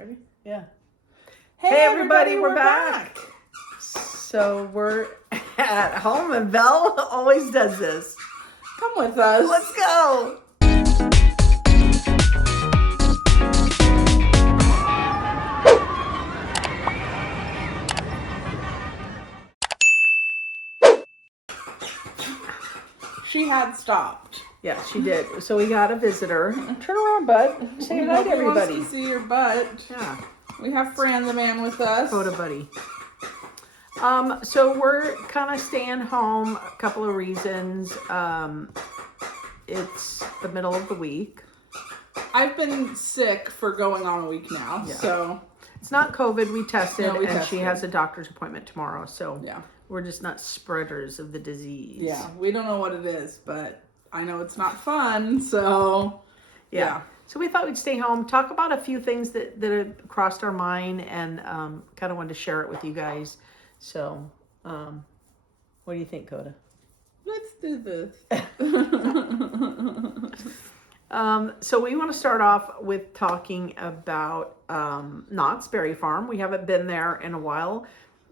Ready? Yeah. Hey everybody, we're back. So we're at home and Belle always does this. Come with us. Let's go. She had stopped. Yeah, she did. So we got a visitor. Turn around, bud. Say hi to everybody. Wants to see your butt. Yeah. We have Fran the man with us. Photo buddy. So we're kind of staying home. A couple of reasons. It's the middle of the week. I've been sick for going on a week now, so. It's not COVID. We tested, No, we and tested. she has a doctor's appointment tomorrow. So Yeah. we're just not spreaders of the disease. Yeah, we don't know what it is, but I know it's not fun, so. Yeah. So we thought we'd stay home, talk about a few things that have crossed our mind, and kind of wanted to share it with you guys. So, what do you think, Coda? Let's do this. So we want to start off with talking about Knott's Berry Farm. We haven't been there in a while.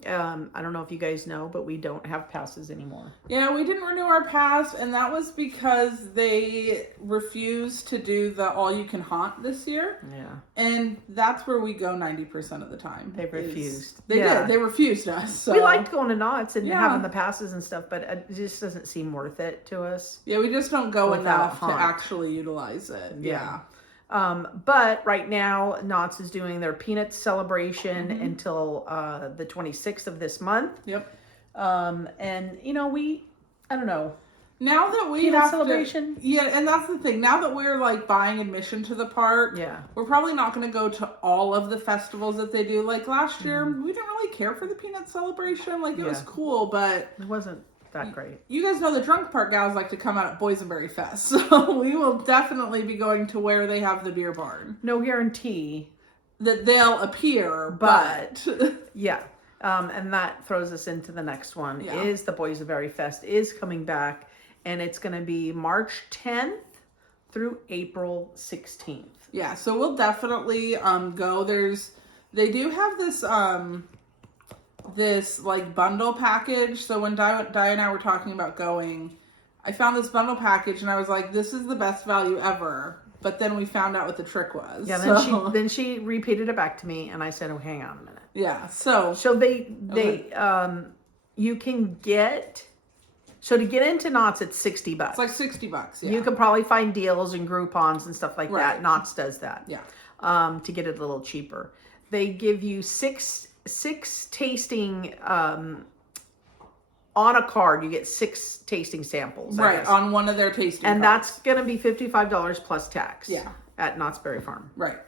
I don't know if you guys know, but we don't have passes anymore. Yeah, we didn't renew our pass, and that was because they refused to do the all-you-can-haunt this year. Yeah. And that's where we go 90% of the time. They refused. They did. They refused us. So. We liked going to Knott's and having the passes and stuff, but it just doesn't seem worth it to us. Yeah, we just don't go enough haunt. to actually utilize it. Yeah. But right now, Knott's is doing their Peanuts celebration until the 26th of this month. Yep. And, you know, I don't know. Now that we Peanut have celebration? Yeah, and that's the thing. Now that we're, like, buying admission to the park, we're probably not going to go to all of the festivals that they do. Like, last year, we didn't really care for the Peanut celebration. Like, it was cool, but... It wasn't that great. You guys know the drunk part gals like to come out at Boysenberry Fest, so we will definitely be going to where they have the beer barn. No guarantee that they'll appear, but yeah. And that throws us into the next one. Is the Boysenberry Fest is coming back, and it's going to be March 10th through April 16th. Yeah, so we'll definitely go. They do have this like bundle package. So when Di and I were talking about going, I found this bundle package and I was like, this is the best value ever. But then we found out what the trick was. Yeah, then she repeated it back to me and I said, oh, hang on a minute. Yeah, so you can get, so to get into Knott's, it's $60. It's like $60, yeah. You can probably find deals and Groupons and stuff like that. Knott's does that. Yeah. To get it a little cheaper. They give you six tasting on a card. You get 6 tasting samples, right, on one of their tasting and cards. That's gonna be $55 plus tax. Yeah, at Knott's Berry Farm. Right.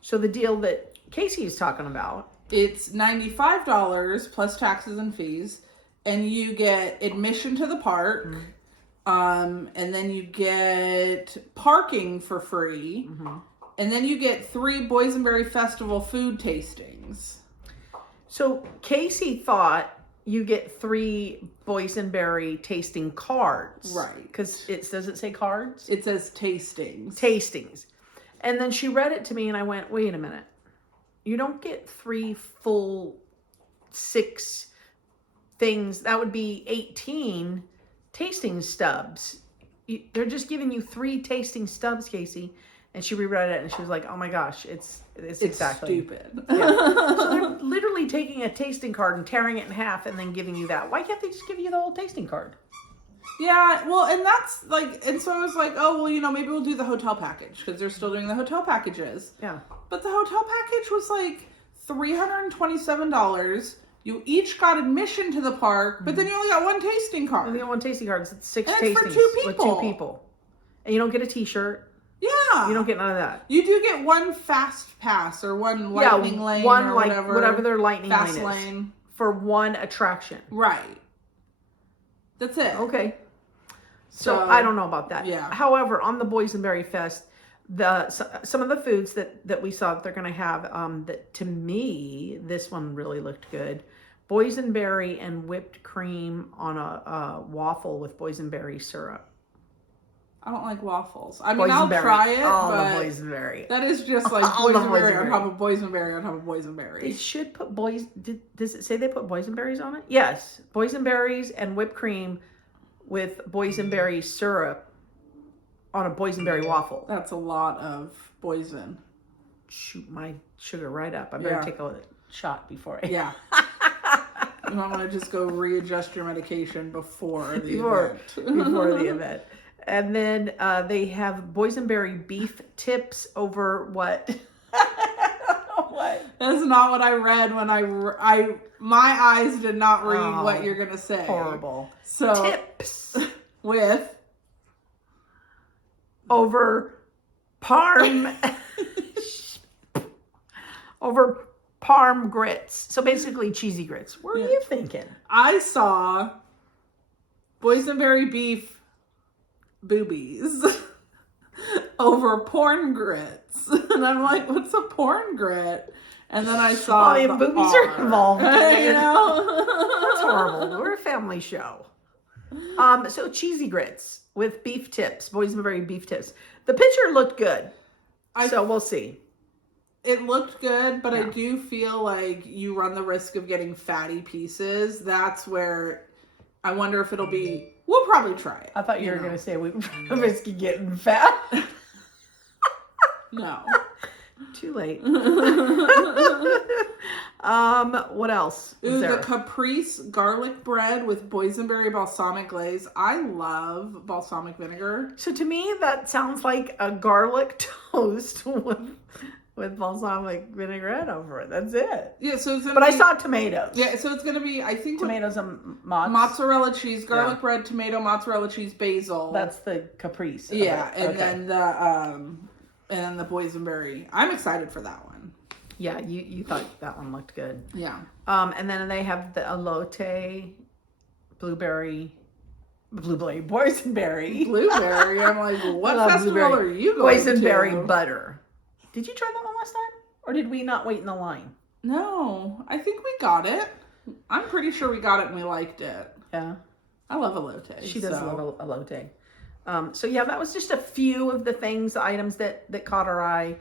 So the deal that Casey is talking about, it's $95 plus taxes and fees, and you get admission to the park, and then you get parking for free, and then you get 3 Boysenberry Festival food tastings. So Casey thought you get 3 Boysenberry tasting cards. Right. Because does it say cards? It says tastings. Tastings. And then she read it to me and I went, wait a minute. You don't get 3 full 6 things. That would be 18 tasting stubs. They're just giving you 3 tasting stubs, Casey. And she reread it and she was like, oh my gosh, it's exactly stupid. Yeah. So they're literally taking a tasting card and tearing it in half and then giving you that. Why can't they just give you the whole tasting card? Yeah, well, and that's like, and so I was like, oh, well, you know, maybe we'll do the hotel package because they're still doing the hotel packages. Yeah. But the hotel package was like $327. You each got admission to the park, but then you only got 1 tasting card. You got 1 tasting card. So it's 6 and tastings it's for 2 people. with 2 people. And you don't get a t-shirt. Yeah. You don't get none of that. You do get 1 fast pass or 1 lightning lane or whatever their lightning fast lane is. For 1 attraction. Right. That's it. Okay. So I don't know about that. Yeah. However, on the Boysenberry Fest, some of the foods that we saw that they're going to have, that to me, this one really looked good. Boysenberry and whipped cream on a waffle with boysenberry syrup. I don't like waffles. I mean, I'll Boysenberry. try it, All but the boysenberry. that is just like All the boysenberry on boysenberry. top of boysenberry on top of boysenberry. They should put does it say they put boysenberries on it? Yes. Boysenberries and whipped cream with boysenberry syrup on a boysenberry waffle. That's a lot of boysen. Shoot my sugar right up. I better take a shot before I... Yeah. You might want to just go readjust your medication before the event. Before the event. And then they have boysenberry beef tips over what? What? That's not what I read when my eyes did not read what you're gonna say. Horrible. So tips with over parm over parm grits. So basically cheesy grits. What are you thinking? I saw boysenberry beef boobies over porn grits. And I'm like, what's a porn grit? And then I saw the boobies are involved. You know? That's horrible. We're a family show. So cheesy grits with beef tips, boysenberry beef tips. The picture looked good. So we'll see. It looked good, but I do feel like you run the risk of getting fatty pieces. That's where I wonder if it'll be. We'll probably try it. I thought you were going to say we run the risk of getting fat. No. Too late. What else? Ooh, the Caprice garlic bread with boysenberry balsamic glaze. I love balsamic vinegar. So to me, that sounds like a garlic toast with balsamic vinaigrette over it. That's it. Yeah, so it's gonna But I saw tomatoes. Yeah, so it's gonna be, I think, tomatoes and mozzarella cheese, garlic bread, tomato, mozzarella cheese, basil. That's the Caprice. Yeah, and then the boysenberry. I'm excited for that one. Yeah, you thought that one looked good. Yeah. And then they have the elote, blueberry, boysenberry. Blueberry. I'm like, what festival are you going to? Boysenberry butter. Did you try that one last time? Or did we not wait in the line? No, I think we got it. I'm pretty sure we got it and we liked it. Yeah. I love elote. She does love elote. So yeah, that was just a few of the things, the items that caught our eye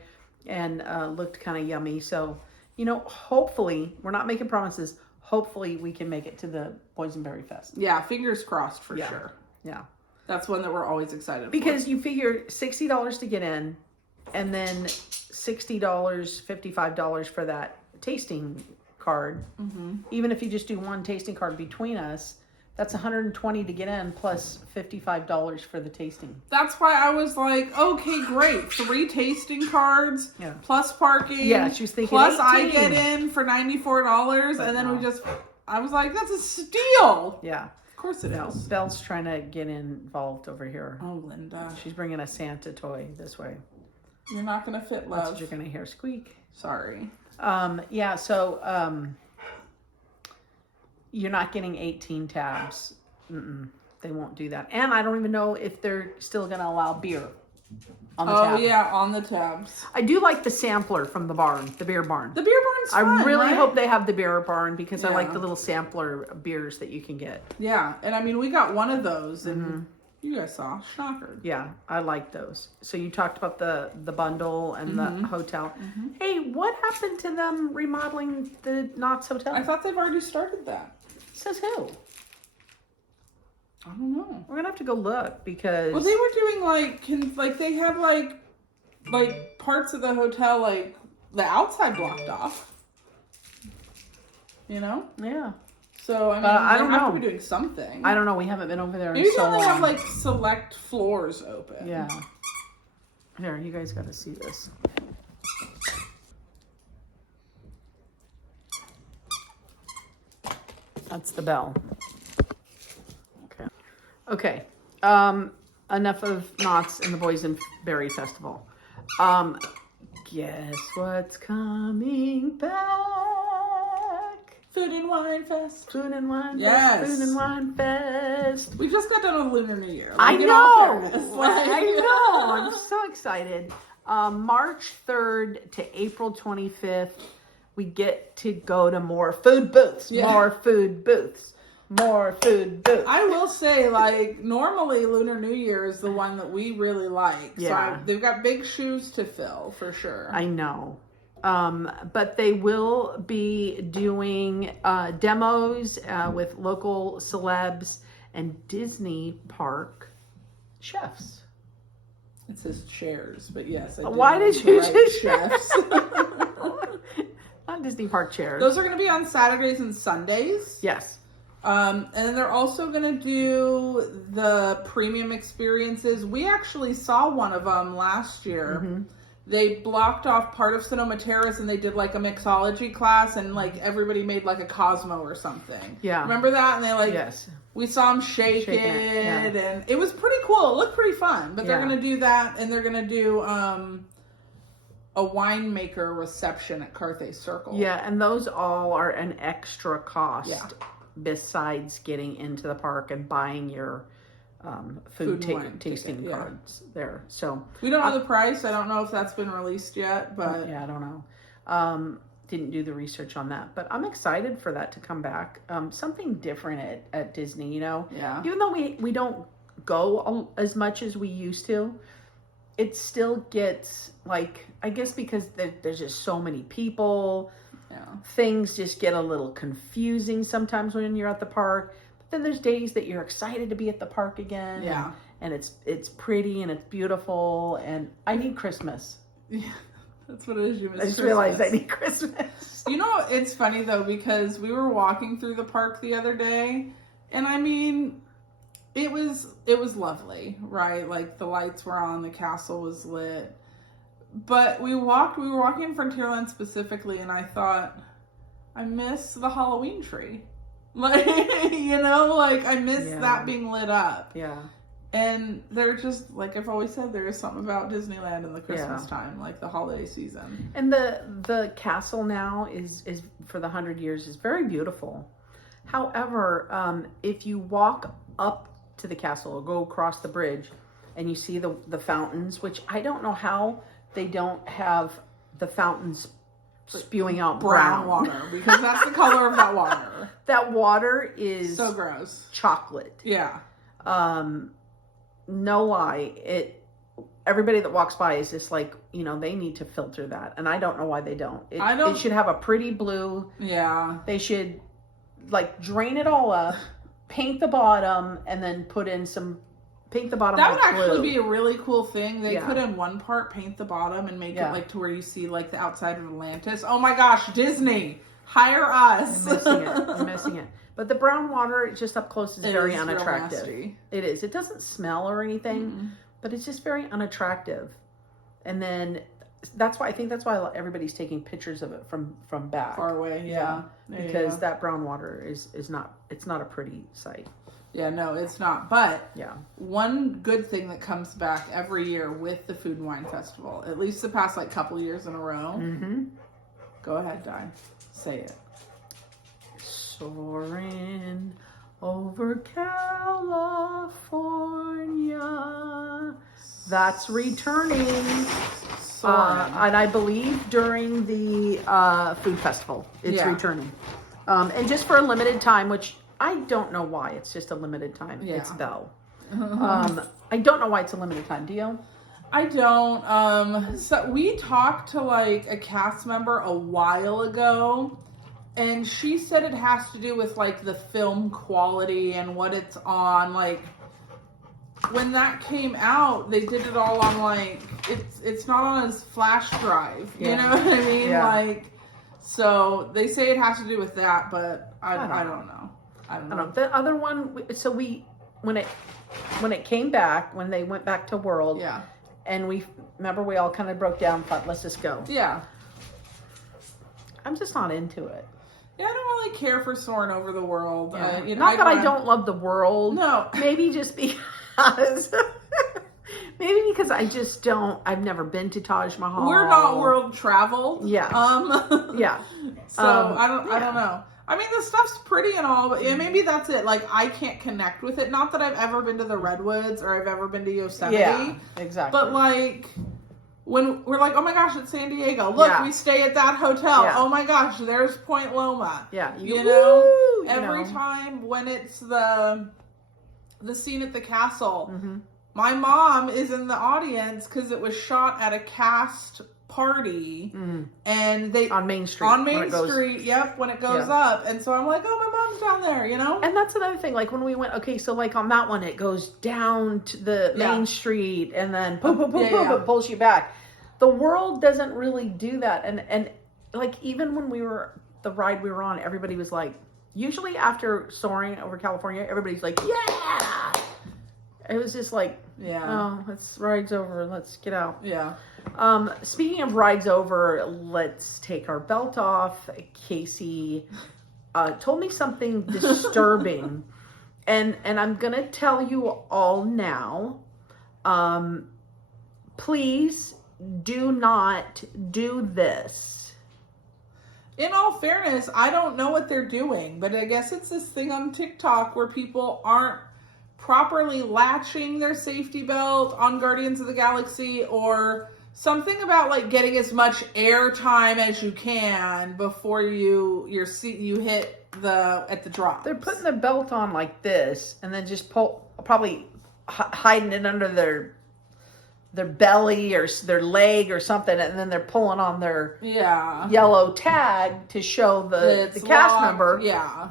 and looked kind of yummy. So, hopefully, we're not making promises. Hopefully we can make it to the Boysenberry Fest. Yeah, fingers crossed for sure. Yeah. That's one that we're always excited because you figure $60 to get in and then $60, $55 for that tasting card. Mm-hmm. Even if you just do one tasting card between us, that's $120 to get in plus $55 for the tasting. That's why I was like, okay, great. 3 tasting cards plus parking. Yeah, she was thinking plus 18. I get in for $94. But and then I was like, that's a steal. Yeah. Of course it is. Belle's trying to get involved over here. Oh, Linda. She's bringing a Santa toy this way. You're not going to fit, love. That's what you're going to hear squeak. Sorry. Yeah, so you're not getting 18 tabs. They won't do that. And I don't even know if they're still going to allow beer on the tab. Oh, yeah, on the tabs. I do like the sampler from the barn, the beer barn. The beer barn's fun, I really right? hope they have the beer barn because I like the little sampler beers that you can get. Yeah, and I mean, we got one of those and you guys saw. Shocker. Yeah, I like those. So you talked about the bundle and the hotel. Mm-hmm. Hey, what happened to them remodeling the Knott's hotel? I thought they've already started that. Says who? I don't know. We're gonna have to go look because. Well, they were doing they had like parts of the hotel, like the outside blocked off. Yeah. So I mean, I don't know. have to be doing something. I don't know. We haven't been over there Maybe in so long. they have like select floors open. Yeah. Here, you guys got to see this. That's the bell. Okay. Enough of Knott's and the Boysenberry Festival. Guess what's coming back? Food and Wine Fest. Food and Wine Yes. Fest. Food and Wine Fest. We just got done with Lunar New Year. I know. I'm so excited. March 3rd to April 25th, we get to go to more food booths. Yeah. More food booths. More food, boo. I will say, like, normally Lunar New Year is the one that we really like. Yeah. So they've got big shoes to fill, for sure. I know. But they will be doing demos with local celebs and Disney park chefs. It says chairs, but yes. I Why did you just chefs? Not Disney park chairs. Those are going to be on Saturdays and Sundays. Yes. And then they're also going to do the premium experiences. We actually saw one of them last year. Mm-hmm. They blocked off part of Sonoma Terrace and they did like a mixology class and like everybody made like a Cosmo or something. Yeah. Remember that? And they like, yes. We saw them shake it and it was pretty cool. It looked pretty fun. But they're going to do that and they're going to do a winemaker reception at Carthay Circle. Yeah, and those all are an extra cost besides getting into the park and buying your food tasting cards there. So we don't know the price. I don't know if that's been released yet, but yeah, I don't know. Didn't do the research on that, but I'm excited for that to come back. Something different at Disney, you know. Yeah. Even though we don't go as much as we used to, it still gets like, I guess because there's just so many people. Yeah. Things just get a little confusing sometimes when you're at the park. But then there's days that you're excited to be at the park again. Yeah. And it's pretty and it's beautiful and I need Christmas. Yeah. That's what it is. You miss I just Christmas. realized I need Christmas. You know, it's funny though, because we were walking through the park the other day and I mean, it was lovely, right? Like the lights were on, the castle was lit. But we were walking in Frontierland specifically, and I thought, I miss the Halloween tree. Like, you know, like I miss that being lit up. Yeah. And they're just, like I've always said, there is something about Disneyland in the Christmas time, like the holiday season. And the castle now is for the 100 years is very beautiful. However, if you walk up to the castle or go across the bridge and you see the fountains, which I don't know how they don't have the fountains spewing out brown water, because that's the color of that water. That water is so gross. Chocolate. Yeah. No lie. Everybody that walks by is just like, you know, they need to filter that. And I don't know why they don't. It should have a pretty blue. Yeah. They should like drain it all up, paint the bottom, and then paint the bottom. That would actually actually be a really cool thing. They could in one part paint the bottom and make it like to where you see like the outside of Atlantis. Oh my gosh, Disney, hire us. I'm missing it. But the brown water just up close is very unattractive. It is. It doesn't smell or anything, but it's just very unattractive. And then that's why everybody's taking pictures of it from back, far away. Yeah. Because that brown water is not a pretty sight. Yeah, no, it's not. But yeah, one good thing that comes back every year with the Food and Wine Festival, at least the past like couple years in a row. Mm-hmm. Go ahead, Di. Say it. Soaring over California. That's returning. And I believe during the food festival, it's returning. And just for a limited time, which I don't know why it's just a limited time. Yeah. It's though. I don't know why it's a limited time. Do you? I don't. So we talked to like a cast member a while ago, and she said it has to do with like the film quality and what it's on. Like when that came out, they did it all on like it's not on his flash drive. Yeah. You know what I mean? Yeah. Like so they say it has to do with that, but I don't know. I don't know. The other one, so when it came back, when they went back to World, and we all kind of broke down and thought, let's just go. Yeah. I'm just not into it. Yeah, I don't really care for soaring over the world. Yeah. Not that I don't love the world. No. Maybe just because... Maybe because I just don't... I've never been to Taj Mahal. We're not world travel. Yeah. Yeah. So, I don't know. I mean, the stuff's pretty and all, but maybe that's it. Like, I can't connect with it. Not that I've ever been to the Redwoods or I've ever been to Yosemite. Yeah, exactly. But, like, when we're like, oh my gosh, it's San Diego. Look, we stay at that hotel. Yeah. Oh my gosh, there's Point Loma. Yeah. You know, woo, every time when it's the scene at the castle, my mom is in the audience because it was shot at a cast party, and they on Main Street. When it goes up, and so I'm like, oh, my mom's down there, you know. And that's another thing. Like when we went, okay, so like on that one, it goes down to the Main Street, and then it pulls you back. The world doesn't really do that, and like even when the ride we were on, everybody was like, usually after soaring over California, everybody's like, yeah. It was just like, oh, this ride's over. Let's get out. Yeah. Speaking of rides over, let's take our belt off. Kc told me something disturbing, and I'm gonna tell you all now. Please do not do this. In all fairness, I don't know what they're doing, but I guess it's this thing on TikTok where people aren't properly latching their safety belt on Guardians of the Galaxy, or something about like getting as much air time as you can before you hit at the drop. They're putting their belt on like this, and then just probably hiding it under their belly or their leg or something, and then they're pulling on their yellow tag to show the cast member. Yeah.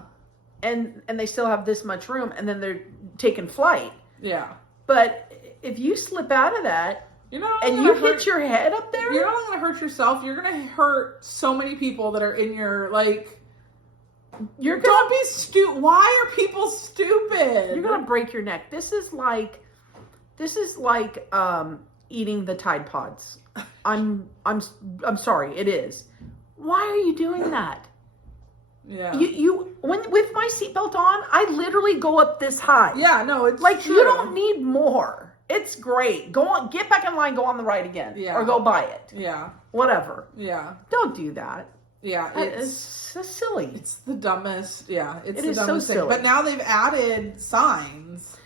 And they still have this much room, and then they're taking flight. Yeah. But if you slip out of that, and you hit your head up there, you're not only going to hurt yourself, you're going to hurt so many people that are in your, like, don't be stupid. Why are people stupid? You're going to break your neck. This is like eating the Tide Pods. I'm sorry, it is. Why are you doing that? Yeah. With my seatbelt on, I literally go up this high. Yeah, no, it's like true. You don't need more. It's great. Go on, get back in line, go on the ride again. Yeah. Or go buy it. Yeah. Whatever. Yeah. Don't do that. Yeah. It's so silly. It's the dumbest. Yeah. It is the dumbest so thing. silly. But now they've added signs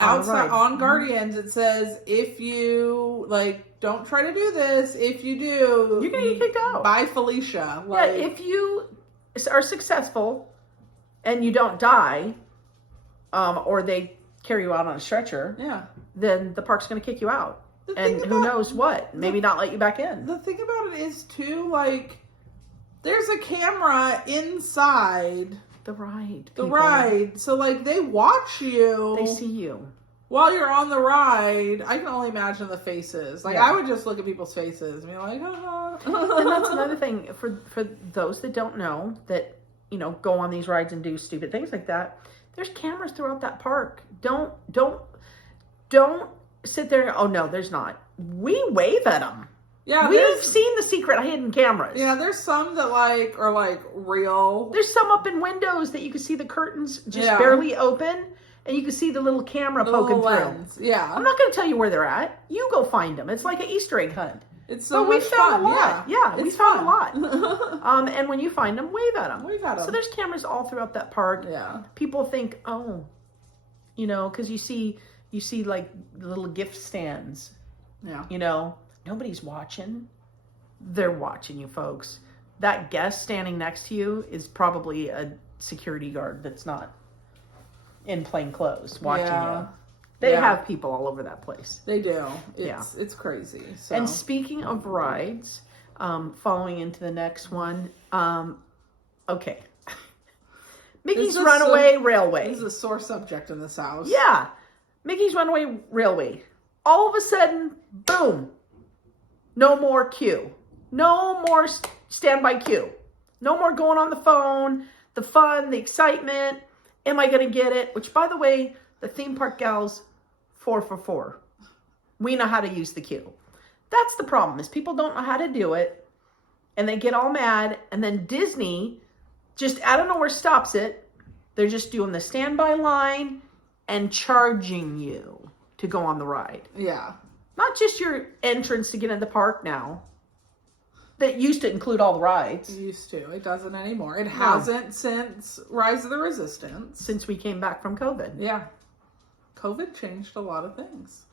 outside on Guardians. It says, if you don't try to do this. If you do, you're gonna get kicked out. Bye, Felicia. If you are successful and you don't die, or they carry you out on a stretcher, then the park's going to kick you out. And who knows what? Maybe not let you back in. The thing about it is, too, there's a camera inside the ride. The ride. So, they watch you. They see you. While you're on the ride. I can only imagine the faces. I would just look at people's faces and be like, And that's another thing for those that don't know that, go on these rides and do stupid things like that. There's cameras throughout that park. Don't sit there and, oh no, there's not. We wave at them. Yeah, we've seen the secret hidden cameras. Yeah, there's some that are real. There's some up in windows that you can see the curtains just barely open, and you can see the little camera poking through. Yeah, I'm not going to tell you where they're at. You go find them. It's like an Easter egg hunt. It's so we much found fun. a lot. Yeah, we found a lot. lot. And when you find them, wave at them. Wave at them. So there's cameras all throughout that park. Yeah. People think, because you see the little gift stands. Yeah. Nobody's watching. They're watching you, folks. That guest standing next to you is probably a security guard that's not in plain clothes watching you. They have people all over that place. They do. It's crazy. So. And speaking of rides, following into the next one, okay. Mickey's Runaway Railway. This is a sore subject in this house. Yeah. Mickey's Runaway Railway. All of a sudden, boom. No more queue. No more standby queue. No more going on the phone. The fun, the excitement. Am I going to get it? Which, by the way, the theme park gals, 4 for 4. We know how to use the queue. That's the problem, is people don't know how to do it. And they get all mad. And then Disney just out of nowhere stops it. They're just doing the standby line and charging you to go on the ride. Yeah. Not just your entrance to get in the park now. That used to include all the rides. It used to. It doesn't anymore. It hasn't since Rise of the Resistance. Since we came back from COVID. Yeah. COVID changed a lot of things.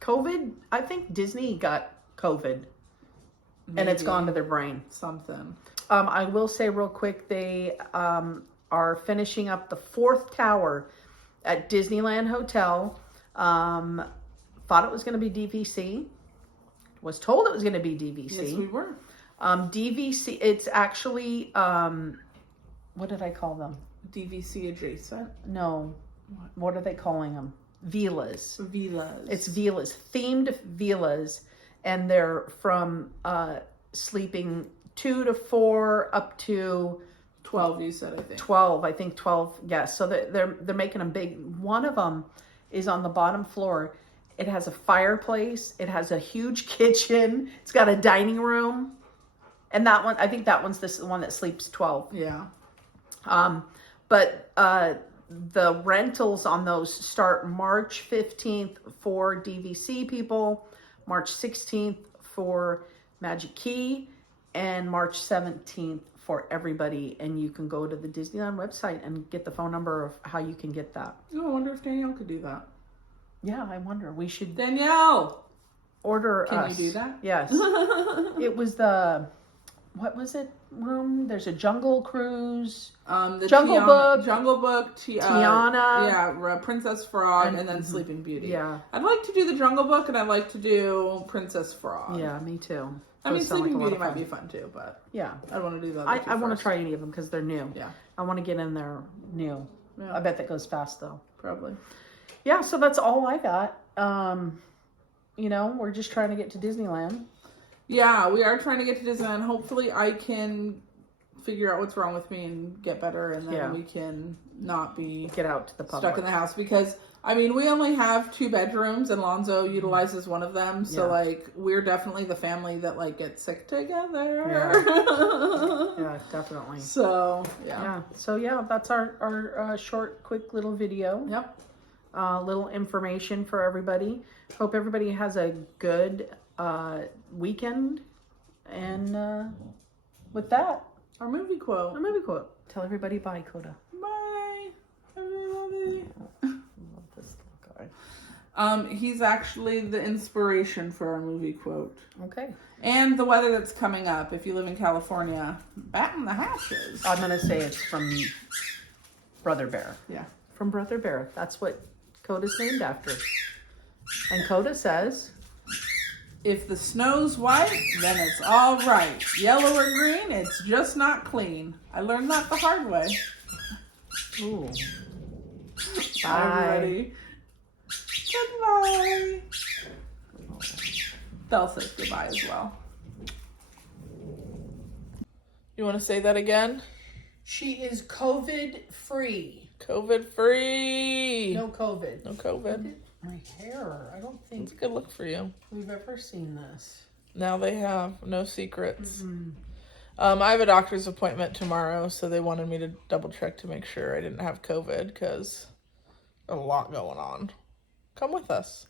COVID, I think Disney got COVID, and it's gone to their brain. Something. I will say real quick, they are finishing up the 4th tower at Disneyland Hotel. Thought it was going to be DVC. Was told it was going to be DVC. Yes, we were. DVC, it's actually, what did I call them? DVC adjacent. No. What are they calling them? Villas. Villas. It's villas. Themed villas. And they're from sleeping 2 to 4 up to 12, you said, I think. 12. I think 12 guests. So they're making them big. One of them is on the bottom floor. It has a fireplace. It has a huge kitchen. It's got a dining room. And that one, I think that one's the one that sleeps 12. Yeah. But the rentals on those start March 15th for DVC people, March 16th for Magic Key, and March 17th for everybody. And you can go to the Disneyland website and get the phone number of how you can get that. Oh, I wonder if Danielle could do that. Yeah, I wonder. We should Danielle! order Can us. you do that? Yes. It was the, what was it, room? There's a Jungle Cruise. The Jungle Book. Jungle Book. Tiana. Yeah, Princess Frog, and then Sleeping Beauty. Yeah. I'd like to do the Jungle Book, and I'd like to do Princess Frog. Yeah, me too. I mean, Those sound like Sleeping a lot Beauty of might fun. be fun too, but Yeah. I want to do that. I want to try any of them because they're new. Yeah. I want to get in there new. Yeah. I bet that goes fast though. Probably. Yeah, so that's all I got. We're just trying to get to Disneyland. Yeah, we are trying to get to Disneyland. Hopefully, I can figure out what's wrong with me and get better, and then we can not be Get out to the public. stuck in the house. Because I mean, we only have 2 bedrooms, and Lonzo utilizes one of them. So we're definitely the family that gets sick together. Yeah, definitely. So that's our short, quick little video. Yep. Little information for everybody. Hope everybody has a good weekend. And with that, Our movie quote. Tell everybody bye, Coda. Bye, everybody. I love this little guy. He's actually the inspiration for our movie quote. Okay. And the weather that's coming up. If you live in California, batten the hatches. I'm going to say it's from Brother Bear. Yeah. From Brother Bear. That's what Coda's named after. And Coda says, If the snow's white, then it's all right. Yellow or green, it's just not clean. I learned that the hard way. ooh. Bye, everybody. Goodbye. Belle says goodbye as well. You want to say that again? She is COVID free. COVID free. No COVID. No COVID. My hair. I don't It's think a good look for you. we've ever seen this. Now they have no secrets. I have a doctor's appointment tomorrow, so they wanted me to double check to make sure I didn't have COVID because a lot going on. Come with us.